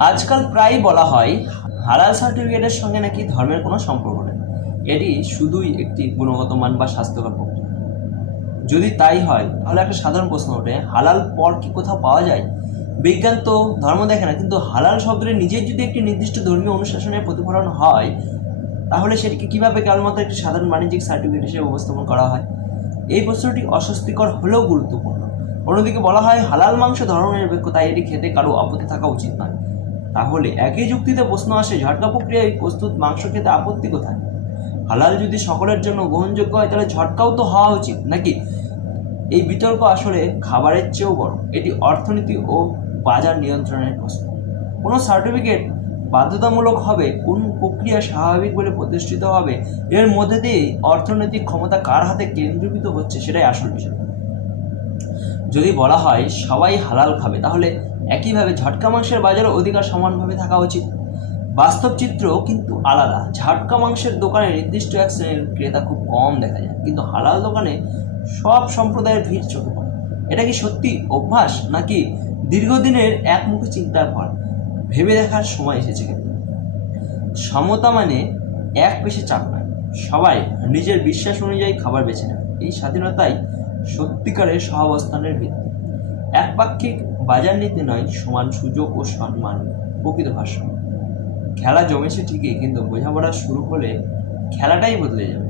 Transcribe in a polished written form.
আজকাল প্রায়ই বলা হয় হালাল সার্টিফিকেটের সঙ্গে নাকি ধর্মের কোনো সম্পর্ক নেই, এটি শুধুই একটি গুণগত মান বা স্বাস্থ্যকর প্রক্রিয়া। যদি তাই হয় তাহলে একটা সাধারণ প্রশ্ন ওঠে, হালাল পর কি কোথাও পাওয়া যায়? বিজ্ঞান তো ধর্ম দেখে না, কিন্তু হালাল শব্দের নিজের যদি একটি নির্দিষ্ট ধর্মীয় অনুশাসনের প্রতিফলন হয় তাহলে সেটিকে কীভাবে কেবলমাত্র একটি সাধারণ বাণিজ্যিক সার্টিফিকেট হিসেবে উপস্থাপন করা হয়? এই প্রশ্নটি অস্বস্তিকর হলেও গুরুত্বপূর্ণ। অন্যদিকে বলা হয় হালাল মাংস ধর্মনিরপেক্ষ, তাই এটি খেতে কারো আপত্তি থাকা উচিত নয়। তাহলে একই যুক্তিতে প্রশ্ন আসে, ঝটকা প্রক্রিয়ায় প্রস্তুত মাংস খেতে আপত্তি কোথায়? হালাল যদি সকলের জন্য গ্রহণযোগ্য হয় তাহলে ঝটকাও তো হওয়া উচিত নাকি? এই বিতর্ক আসলে খাবারের চেয়েও বড়, এটি অর্থনীতি ও বাজার নিয়ন্ত্রণের প্রশ্ন। কোনো সার্টিফিকেট বাধ্যতামূলক হবে, কোন প্রক্রিয়া স্বাভাবিক বলে প্রতিষ্ঠিত হবে, এর মধ্যে দিয়েই অর্থনৈতিক ক্ষমতা কার হাতে কেন্দ্রীভূত হচ্ছে সেটাই আসল বিষয়। যদি বলা হয় সবাই হালাল খাবে তাহলে একইভাবে ঝটকা মাংসের বাজারে অধিকার সমানভাবে থাকা উচিত। বাস্তব চিত্র কিন্তু আলাদা। ঝটকা মাংসের দোকানে নির্দিষ্ট এক শ্রেণীর ক্রেতা খুব কম দেখা যায়, কিন্তু হালাল দোকানে সব সম্প্রদায়ের ভিড় চোখে পড়ে। এটা কি সত্যি অভ্যাস নাকি দীর্ঘদিনের একমুখী চিন্তার ফল? ভেবে দেখার সময় এসেছে। কিন্তু সমতা মানে এক পেশে চাপ নয়, সবাই নিজের বিশ্বাস অনুযায়ী খাবার বেছে নেয়। এই স্বাধীনতাই সত্যিকারের সহাবস্থানের ভিত্তি। একপাক্ষিক বাজার নীতি নয়, সমান সুযোগ ও সম্মান প্রকৃত ভারসাম্য। খেলা জমেছে ঠিকই, কিন্তু বোঝাপড়া শুরু হলে খেলাটাই বদলে যাবে।